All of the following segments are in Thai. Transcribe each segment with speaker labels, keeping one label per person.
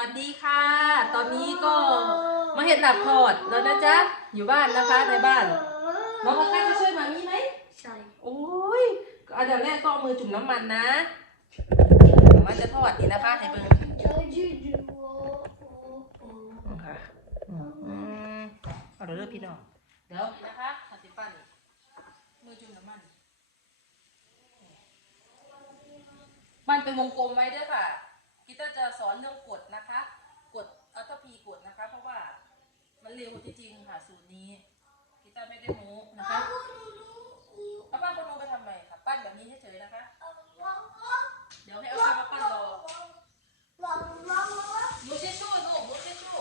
Speaker 1: วัสดีค่ะ ตอนนี้ก็มาเห็ดดับทอดแล้วนะจ๊ะ อยู่บ้านนะคะในบ้านน้องออก้าจะช่วยมามีไหม
Speaker 2: ใช่
Speaker 1: โอ้ยก็อันดับแรกก็เอามือจุ่มน้ำมันนะมันจะทอดนี่นะคะให้เบิ่ง
Speaker 2: เจ้าจูจูโอ้โอ้โอ้
Speaker 1: ค่ะอืมเอาเดี๋ยวเริ่มพี่น้องเดี๋ยวนะคะหัดสิปั้นมือจุ่มน้ำมันมันเป็นวงกลมไว้ด้วยค่ะ กีตาร์จะสอนเรื่องกดนะคะ กดอัลตพีกดนะคะ เพราะว่ามันเร็วจริงๆค่ะสูตรนี้กีตาร์ไม่ได้โม้นะคะเอาป้าคนนู้นไปทำไมคะปั้นแบบนี้เฉยๆนะคะ เดี๋ยวให้เอาป้ามาปั้นรอดูเช็ดชู่ลูกดูเช็ดชู่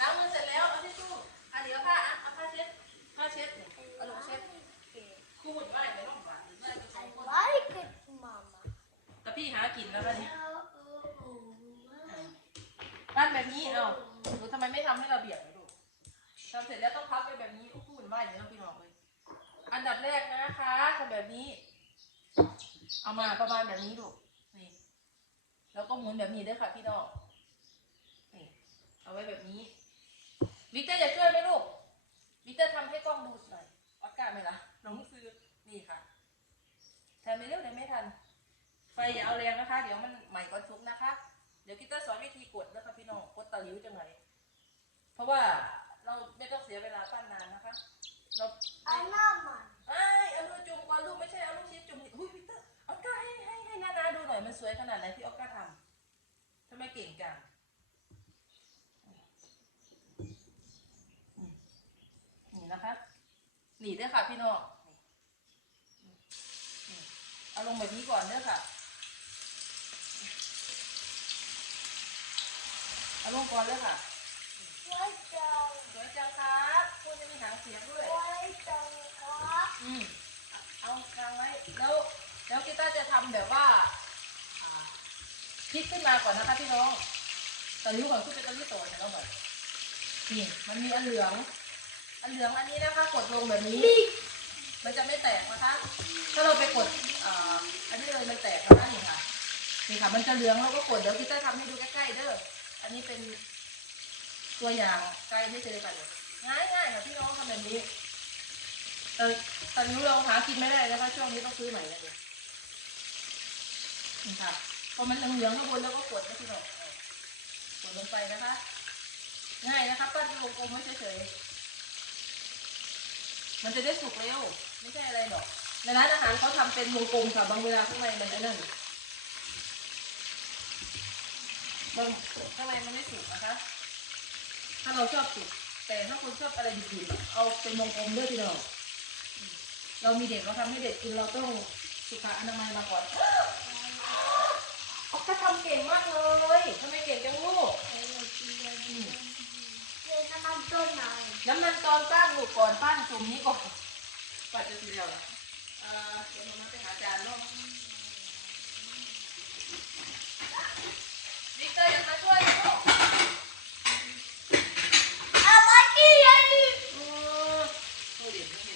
Speaker 1: ล้างมือเสร็จแล้วเอาเช็ดชู่อะเดี๋ยวผ้าอะเอาผ้าเช็ดผ้าเช็ดนี่เอาลงเช็ดคู่หุ่นไหวไม่ต้องหวานหรือไม่ก็ใช้คน
Speaker 2: Like it, Mama.
Speaker 1: แต่พี่หากินแล้วนี่ปั้น แบบนี้เอาหนูทำไมไม่ทำให้ระเบียบเลยลูทำเสร็จแล้วต้องพับไว้แบบนี้คู่หุ่นไหวไม่ต้องพี่น้องเลย อันดับแรกนะคะทำแบบนี้ เอามาประมาณแบบนี้ลูนี่ แล้วก็หมุนแบบนี้ด้วยค่ะพี่น้อง นี่ เอาไว้แบบนี้ วิกเตอร์จะช่วยไหมลูก วิกเตอร์ทำให้กล้องดูหน่อยออสการ์ไหมล่ะน้องซื้อ นี่ค่ะทำไปเร็วเดี๋ยไม่ทัน ไฟอย่าเอาแรงนะคะ เดี๋ยวมันใหม่ก่อนชุบนะคะ เดี๋ยวกิตเตอร์สอนวิธีกดนะคะพี่น้องกดตะลิ้วจังไงเพราะว่าเราไม่ต้องเสียเวลาปั้นนานนะคะ เรา
Speaker 2: Anama.
Speaker 1: ไอ้เอาลูกจุ่มก่อนลูกไม่ใช่เอาลูกชิ้นจุ่มอุ้ยวิกเตอร์ออสกาให้ให้ให้นานาดูหน่อยมันสวยขนาดไหนที่ออสกาทำทำไมเก่งจังนี่นะคะหนีด้วยค่ะพี่น้องเอาลงแบบนี้ก่อนเด้อค่ะ เอาลงก่อนเลยค่ะ
Speaker 2: White dog.
Speaker 1: สวยจังครับพูดจะมีหางเสียงด้วย
Speaker 2: White dog.
Speaker 1: อืมเอาทางไว้แล้วแล้วกีตาร์จะทำแบบว่าอ่าพลิกขึ้นมาก่อนนะคะพี่น้องตะลิ้วก่อนขึ้นเป็นตะลิ้วโตเนี่ยเราแบบนี่มันมีอันเหลือง อันเหลืองอันนี้นะคะ กดลงแบบนี้ มันจะไม่แตกนะคะ ถ้าเราไปกดอ่าอันนี้เลยมันแตกนะคะนี่ค่ะนี่ค่ะ มันจะเหลืองเราก็กดเดี๋ยวกีตาร์ทำให้ดูใกล้ๆเด้อ อันนี้เป็นตัวอย่างใกล้ที่เจอกันเลยง่ายๆค่ะพี่น้องทำแบบนี้แต่ตอนนี้เราหากินไม่ได้นะคะช่วงนี้ต้องซื้อใหม่แล้วเนี่ยค่ะพอมันเหลืองๆข้างบนแล้วก็กดนะพี่น้องเออกดลงไปนะคะ ง่ายนะคะปั้นเป็นวงกลมไว้เฉยๆมันจะได้สุกเร็วไม่ใช่อะไรหรอกในร้านอาหารเขาทำเป็นวงกลมค่ะบางเวลาข้างในมันจะนั่น บางข้างในมันไม่สุกนะคะ ถ้าเราชอบสุก แต่ถ้าคนชอบอะไรดิบๆเอาเป็นวงกลมด้วยพี่น้องเรามีเด็กเราทำให้เด็กกินเราต้องสุขอนามัยมาก่อนเขาก็ทำเก่งมากเลยทำไมเก่งจังลูก
Speaker 2: There's a McDonald's.
Speaker 1: น้ำมันตอนปั้นลูกก่อนปั้นจุ่มนี้ก่อนปัดจะสีเดียวเหรอเอ่อเดี๋ยวมาไปหาจานเนาะวิกเตอร์ยังมาช่วยลูก
Speaker 2: I like it, Eddie.
Speaker 1: อืมดูดิดูดิ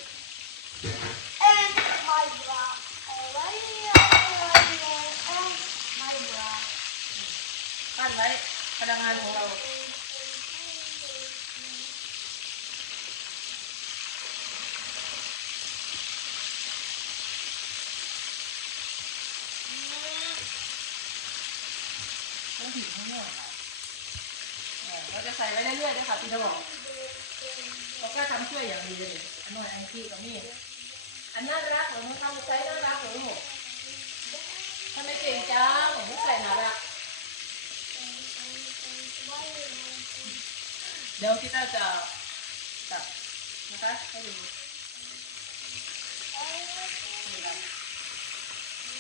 Speaker 2: And my bra. I like it, I like it. And my bra.
Speaker 1: ปั้นไว้พนักงานของเรา ต้องผิดทั้งหมดอะเออเราจะ ใส่ไว้เรื่อยๆด้วยค่ะพี่ดอกเราก็ทำช่วยอย่างดีเลยอันน้อยอันที่กับนี่อันน่ารักเหรอมึงทำใช้น่ารักเหรอลูกทำไมเก่งจังมึงใส่น่ารักเดี๋ยวพี่ต้าจะจับนะคะให้ดู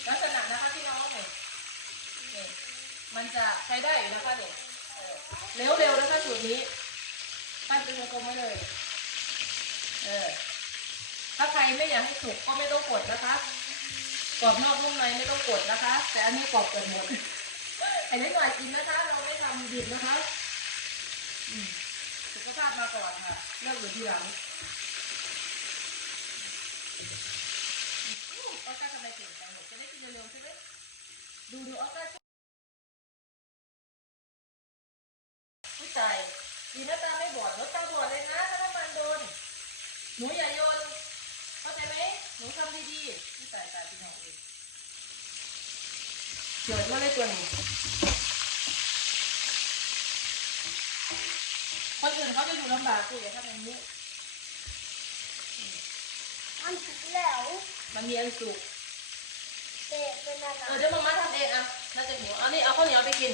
Speaker 1: ลักษณะนะคะพี่น้องเนี่ยมันจะใช้ได้อยู่นะคะเนี่ย เออเร็วๆนะคะสูตรนี้ปั้นเป็นวงกลมไว้เลย เออ ถ้าใครไม่อยากให้สุกก็ไม่ต้องกดนะคะกรอบนอกนุ่มในไม่ต้องกดนะคะ แต่อันนี้กรอบเกินหมดไอ้เล็กหน่อยกินนะคะ เราไม่ทำดิบนะคะสุขภาพมาก่อนค่ะเลิกอยู่ทีหลังอออสการ์ทำไมเก่งจังเลยจะได้กินเร็วๆใช่ไหมดูดูออสการ์ ดีนะตาไม่บอดรถตาบอดเลยนะถ้าน้ำมันโดน หนูอย่าโยน เข้าใจไหมหนูทำดีๆผู้ชายตายพี่น้องเองเกิดมาเลยตัวนี้คนอื่นเขาจะอยู่ลำบากคืออย่าทำอย่างนี้
Speaker 2: มันสุกแล้ว
Speaker 1: มันมีอันสุก
Speaker 2: เตะเป็นอะไร
Speaker 1: เออเดี๋ยวมาม่าทำเองอะน่าจะหิวเอานี่เอาข้าวเหนียวไปกิน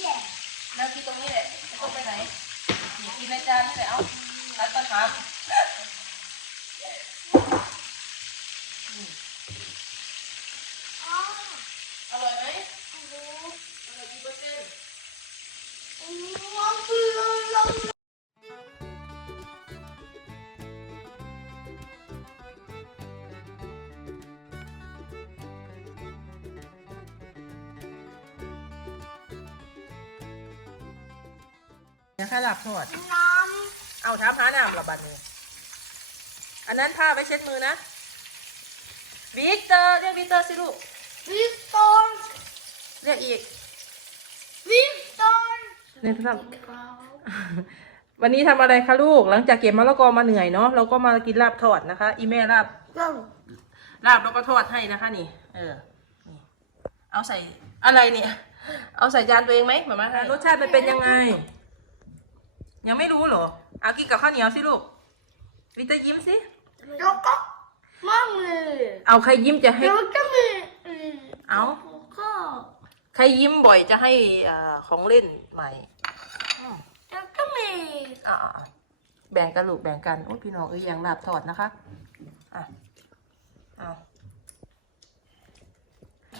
Speaker 2: แย่
Speaker 1: นั่งกินตรงนี้แหละไม่ต้องไปไหนนี่กินในจานนี่แหละเอาตัดปัญหาอืม
Speaker 2: อ๋อ
Speaker 1: อร่อยไหม
Speaker 2: รู้
Speaker 1: อร่อยกี่เปอร์เซ็นต์
Speaker 2: เนี่
Speaker 1: ยค่ะหลับทอด
Speaker 2: น้
Speaker 1: เอาถามหาน้ำระบาดนี้ อันนั้นผ้าไว้เช็ดมือนะ วิกเตอร์เรียกวิกเตอร์สิลูกำ
Speaker 2: วิกตอน
Speaker 1: เรียกอีก
Speaker 2: วิกตอน
Speaker 1: เนี่ยครับ วันนี้ทำอะไรคะลูก หลังจากเก็บมะละกอมาเหนื่อยเนาะ เราก็มากินลาบทอดนะคะ อีแม่ลาบ
Speaker 2: ก็
Speaker 1: ลาบแล้วก็ทอดให้นะคะนี่ เออนี่เอาใส่อะไรเนี่ย เอาใส่จานตัวเองไหมหมาม่าคะรสชาติมันเป็นยังไง ยังไม่รู้เหรอ เอากินกับข้าวเหนียวสิลูก วิตายิ้มสิ
Speaker 2: แล้วก็มั่งเลย
Speaker 1: เอาใครยิ้มจะให้
Speaker 2: แล้วก็มีอืม
Speaker 1: เอา
Speaker 2: ก็
Speaker 1: ใครยิ้มบ่อยจะให้อ่าของเล่นใหม่อืม
Speaker 2: แล้วก็มี
Speaker 1: อ่าแบ่งกันลูกแบ่งกัน โอ้ยพี่น้องเอ้ยยังลาบทอดนะคะ อะ เอา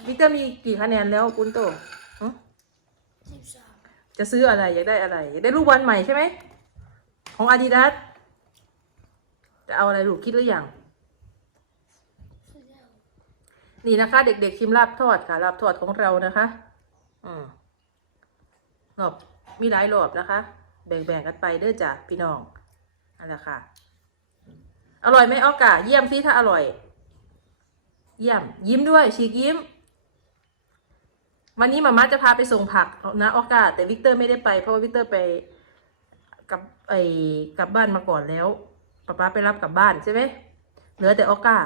Speaker 1: วิตามีกี่คะแนนแล้วคุณโตหึ
Speaker 2: สิบสาม
Speaker 1: จะซื้ออะไรอยากได้อะไรอยากได้ลูกบอลใหม่ใช่ไหมของอาดิดาสจะเอาอะไรลูกคิดหรือยังนี่นะคะ เด็กๆชิมลาบทอดค่ะลาบทอดของเรานะคะ อืมรอบมีหลายรอบนะคะ แบ่งๆกันไปเด้อจ้ะพี่น้องนั่นแหละค่ะ อร่อยไหมออกาเยี่ยมสิถ้าอร่อย เยี่ยม ยิ้มด้วยฉีกยิ้ม วันนี้มาม่าจะพาไปส่งผักนะออกาแต่วิกเตอร์ไม่ได้ไปเพราะว่าวิกเตอร์ไปกับไอ้กลับบ้านมาก่อนแล้วป๊าป๊าไปรับกลับบ้านใช่ไหมเหลือแต่ออกา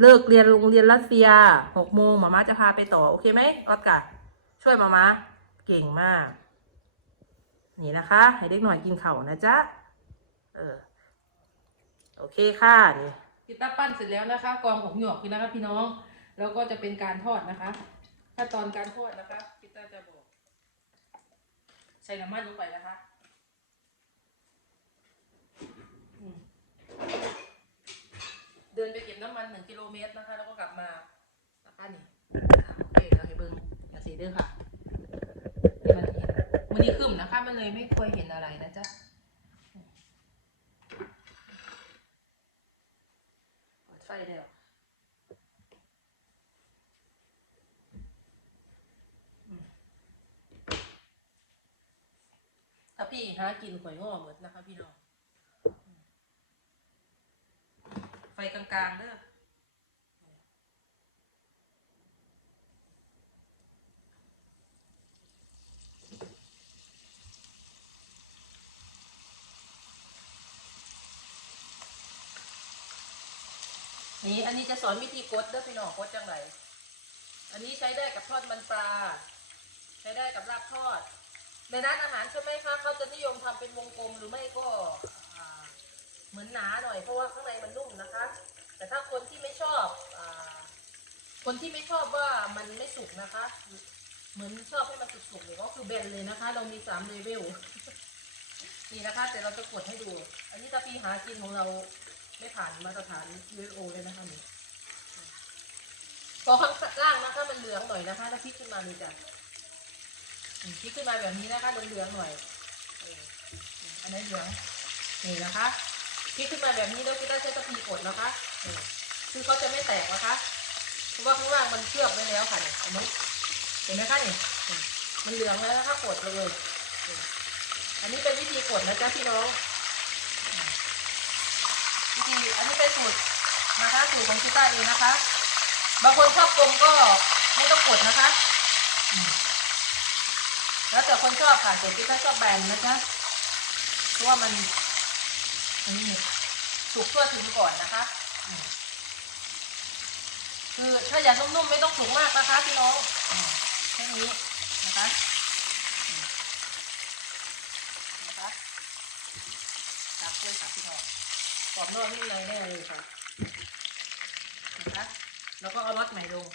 Speaker 1: เลิกเรียนโรงเรียนรัสเซียหกโมงมาม่าจะพาไปต่อโอเคไหมออกาช่วยมาม่าเก่งมาก นี่นะคะ ให้เด็กหน่อยกินเข่านะจ๊ะเออโอเคค่ะนี่กีตาร์ปั้นเสร็จแล้วนะคะกองของหยวกคือนะคะพี่น้อง แล้วก็จะเป็นการทอดนะคะ ขั้นตอนการทอดนะคะกีตาจะบอก ใส่น้ำมันลงไปนะคะเดินไปเก็บน้ำมันหนึ่งกิโลเมตรนะคะ แล้วก็กลับมาตาป้านี่โอเคเราให้เบิ้งอย่าสีเด้อค่ะนี่มันเห็นมันนี้ขึ้นนะคะ มันเลยไม่ค่อยเห็นอะไรนะจ๊ะไฟได้หรออืมถ้าพี่ หากินข่อยง้อเหมือนนะคะพี่น้อง ไฟกลางๆเด้อนี่อันนี้จะสอนวิธีกดเด้อพี่น้องกดจังไรอันนี้ใช้ได้กับทอดมันปลา ใช้ได้กับลาบทอด ในร้านอาหารใช่ไหมคะเขาจะนิยมทำเป็นวงกลมหรือไม่ก็เหมือนหนาหน่อยเพราะว่าข้างในมันนุ่มนะคะ แต่ถ้าคนที่ไม่ชอบอคนที่ไม่ชอบว่ามันไม่สุกนะคะ เหมือนชอบให้มันสุกๆเลยก็คือแบนเลยนะคะ เรามีสามเลเวลนี่นะคะแต่เราจะกดให้ดู อันนี้ตาปีหากินของเราไม่ผ่านมาตรฐาน USO เลยนะคะนี่พอข้างล่างนะคะมันเหลืองหน่อยนะคะถ้าพลิกขึ้นมานี่จ้ะ พลิกขึ้นมาแบบนี้นะคะเหลืองๆหน่อยอันนี้เหลืองนี่นะคะพลิกขึ้นมาแบบนี้แล้วกีต้าใช้ตะพีกดนะคะคือเขาจะไม่แตกนะคะเพราะว่าข้างล่างมันเคลือบไว้แล้วค่ะเนี่ยเห็นไหมเห็นไหมคะนี่มันเหลืองแล้วนะคะกดเลยอันนี้เป็นวิธีกดนะจ๊ะพี่น้องวิธีอันนี้เป็นสูตรนะคะสูตรของกีต้าเองนะคะ บางคนชอบกลมก็ไม่ต้องกดนะคะ แล้วแต่คนชอบค่ะแต่ที่ถ้าชอบแบนนะจ๊ะเพราะว่ามันนนี้สุกทั่วถึงก่อนนะคะ คือถ้าอยากนุ่มๆไม่ต้องสุกมากนะคะพี่น้องอแค่นี้นะคะนะคะจับด้วยค่ะพี่น้องกรอบนอกนิ่มในแน่เลยค่ะนะคะแล้วก็เอารสใหม่ลง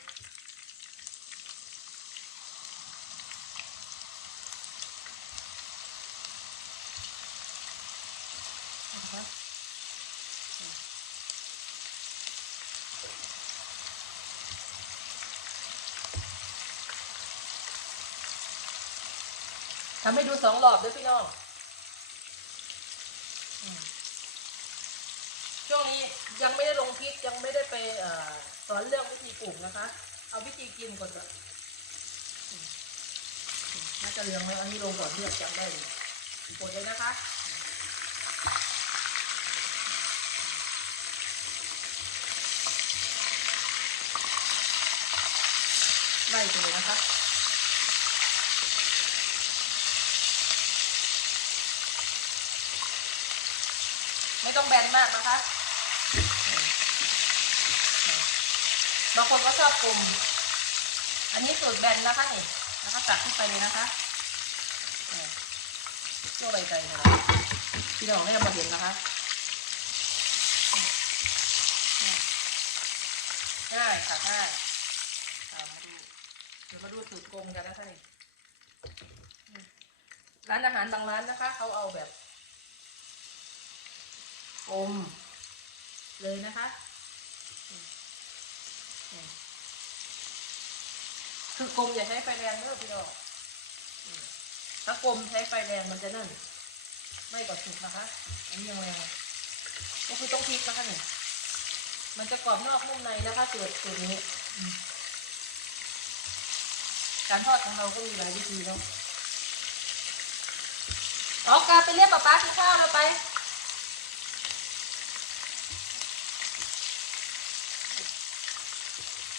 Speaker 1: ำให้ดูสองรอบด้วยพี่น้องช่วงนี้ยังไม่ได้ลงคลิปยังไม่ได้ไปอสอนเรื่องวิธีปลูกนะคะ เอาวิธีกินก่อนก่อนน่าจะเลี้ยงไว้อันนี้ลงก่อนที่จะจำได้เลยกดเลยนะคะไล่ไปเลยนะคะ ไม่ต้องแบนมากนะคะบางคนก็ชอบกลมอันนี้สูตรแบนนะคะนี่แล้วก็ตักขึ้นไปเลยนะคะนี่ตัวใบใจนะพี่น้องไม่ได้มาเห็นนะคะง่ายค่ะง่ายมาดูเดี๋ยวมาดูสูตรกลมกันนะคะนี่อืมร้านอาหารบางร้านนะคะ เขาเอาแบบ กลมเลยนะคะ คือกลมอย่าใช้ไฟแรงเด้อพี่น้องถ้ากลมใช้ไฟแรงมันจะนั่น ไม่กว่าสุกนะคะ อันนี้ยังแรงก็คือต้องพลิกนะคะนี่ยมันจะกรอบนอกนุ่มในนะคะสูตรสูตรนี้ การทอดของเราก็มีหลายวิธีเนาะออกกาไปเรียกป๊าป๊ากินข้าวเราไป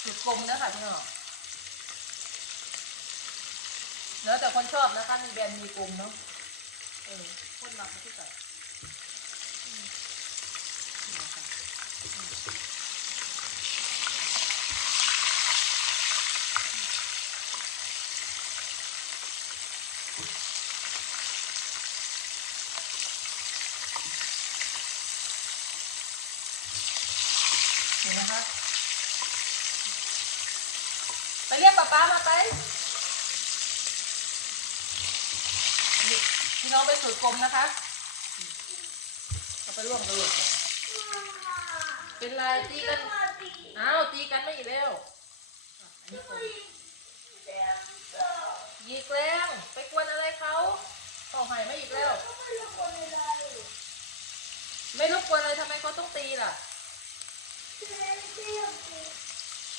Speaker 1: สุดก ลมนะค่ะพี่น้องแล้วแต่คนชอบนะคะมีแบนมีกลมเนาะเออคนรักไม่ใช่ใส่อืมนี่นะคะอืมเห็นนะคะ ไปเรียกป๊าป๊ามาไปนี่พี่น้องไปสูตรกลมนะคะเราไปร่วมกันเลยเป็นไรตีกันอ้าวตีกันไม่อีกแล้วอะอันนี้กลมยีกแรงไปกวนอะไรเขาเขาหายไม่อีกแล้วไม่รบกวนอะไรทำไมเขาต้องตีล่ะ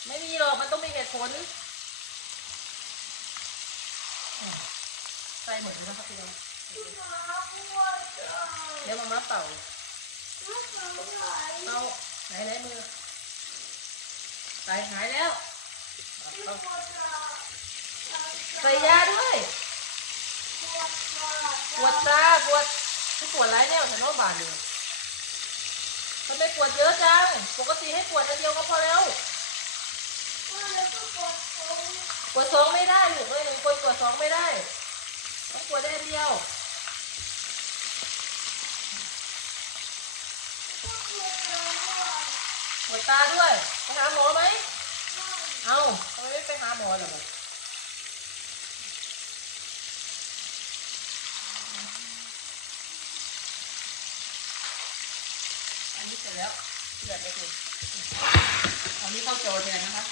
Speaker 1: ไม่มีหรอกมันต้องมีเหตุผลอืม ใส่เหมือนนะครับพี่น้องเดี๋ยวมามาเป่าเอาไหนไหนมือใส่หายแล้วเอาใส่ยาด้วยปวดตาปวดที่ปวดร้ายแนวฉันว่าบาดเลยทำไมปวดเยอะจัง ปกติให้ปวดอันเดียวก็พอแล้วปวดสองไม่ได้ลูกเลยหนึ่งคนปวดสองไม่ได้ ต้องปวดได้เดียวปวดตาด้วยไปหาหมอไหมเอาทำไมไม่ไปหาหมอล่ะมันอันนี้เสร็จแล้วเดือดเลยคุณอานี้เข้าโจทย์แทนนะคะ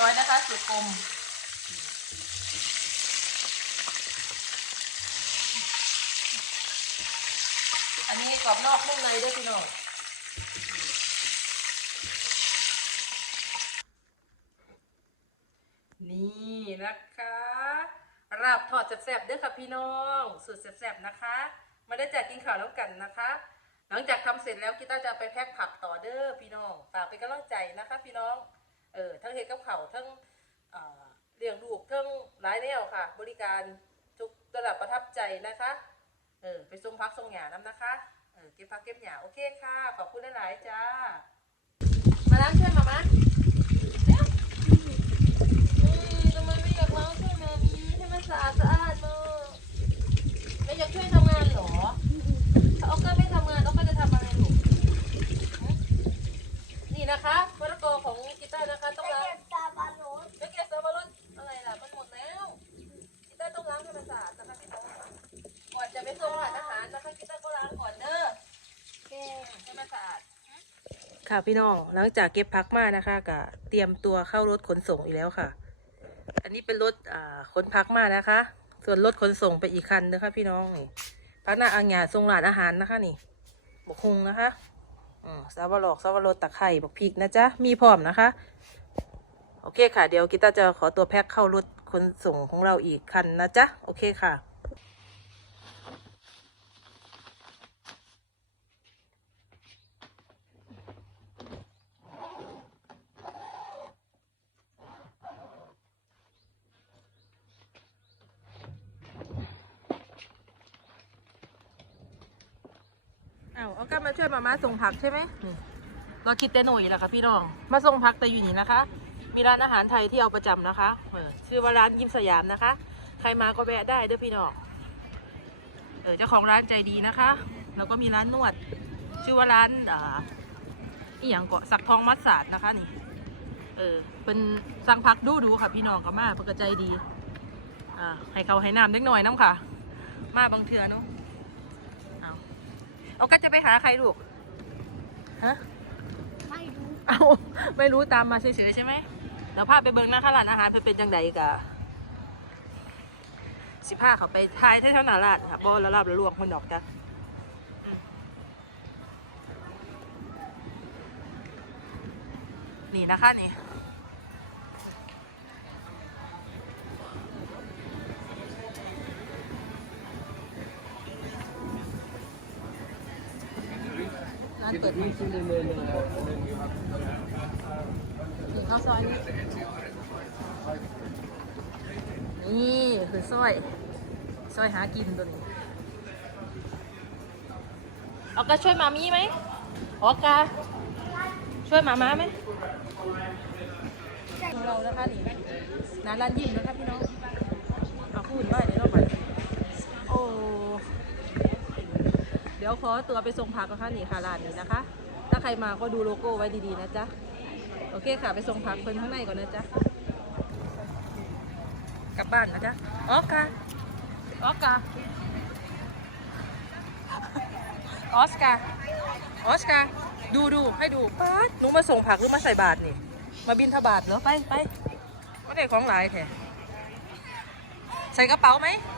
Speaker 1: ร้อยนะคะจุดกลมอันนี้กรอบนอกนุ่มในด้วยพี่น้องนี่นะคะรับทอดแซ่บๆเด้อค่ะพี่น้องสุดแซ่บๆนะคะ มาได้จากกินข่าวแล้วกันนะคะ หลังจากทำเสร็จแล้วกีต้าจะไปแพ็คผักต่อเด้อพี่น้องฝากเป็นกำลังใจนะคะ พี่น้อง เออทั้งเฮ็ดกับข้าวทั้งเอ่อเลี้ยงลูกทั้งหลายแนวค่ะ บริการทุกระดับประทับใจนะคะเออไปส่งพักส่งหยาน้ำนะคะเออเก็บพักเก็บหยาโอเคค่ะ ขอบคุณหลายๆจ้า มาล้างช่วยมามาเร็วอืมทำไมไม่อยากล้างช่วยมามีให้มันสะอาดสะอาดมาไม่อยากช่วยทำงานเหรอ ถ้าออกก็ไม่ทำงานออกก็จะทำอะไร ค่ะพี่น้องหลังจากเก็บพักมานะคะก็เตรียมตัวเข้ารถขนส่งอีกแล้วค่ะ อันนี้เป็นรถอ่าขนพักมานะคะ ส่วนรถขนส่งไปอีกคันนะคะพี่น้องนี่พักหน้าอังหยาทรงหลานอาหารนะคะนี่บกฮุงนะคะอืมซาวาหลอกซาวารสตะไคร่บกพริกนะจ๊ะมีพร้อมนะคะ โอเคค่ะ เดี๋ยวกิตาจะขอตัวแพ็คเข้ารถขนส่งของเราอีกคันนะจ๊ะโอเคค่ะ อ้าวเอากลับมาช่วยมาม่าส่ง ผักใช่ไหมนี่เราคิดแต่หน่อยแหละค่ะพี่น้อง มาส่งผักแต่อยู่นี่นะคะ มีร้านอาหารไทยที่เอาประจำนะคะเออชื่อว่าร้านยิมสยามนะคะ ใครมาก็แวะได้เด้อพี่น้องเออเจ้าของร้านใจดีนะคะ แล้วก็มีร้านนวด ชื่อว่าร้านอ่าอีหยังเกาะสักทองมัดสาดนะคะนี่ เออเป็นสั่งพักดูดูค่ะ พี่น้องก็มาเพื่อกใจดี อ่าให้เขาให้น้ำเล็กหน่อยน้ำค่ะ มาบางเทือเนาะเอาเอาก็จะไปหาใครลูก ฮะ
Speaker 2: ไม่รู้
Speaker 1: เอาไม่รู้ตามมาเฉยๆใช่ไหมเดี๋ยวพาไปเบิ่งนะคะร้านอาหารเพิ่นเป็นจังใดกะสิพาเขาไปทายแถวๆหน้าร้านค่ะบ่ละลาบละลวงคนดอกจ้ะอืมนี่นะคะนี่ ถึงข้าวซอยนี่นี่คือซอยซอยหากินตัวนี้เอากาช่วยมามีไหมออกาช่วยมาม้าไหมของเรานะคะนี่ร้านร้านยิ้มนะคะพี่น้องเอาพูดไว้เดี๋ยวเราไปโอ้เดี๋ยวขอตัวไปส่งผักก่อนค่ะนี่ค่ะร้านนี้นะคะ ใครมาก็ดูโลโก้ไว้ดีๆนะจ๊ะ โอเคค่ะ ไปส่งผักเพิ่นข้างในก่อนนะจ๊ะ กลับบ้านนะจ๊ะออกค่ะออกค่ะออสการ์ออสการ์ดูดูให้ดูป๊าดหนูมาส่งผักหรือมาใส่บาทนี่ มาบินทบาทเหรอ ไปไปไม่ได้ของหลายแท้ใส่กระเป๋าไหม
Speaker 2: ไ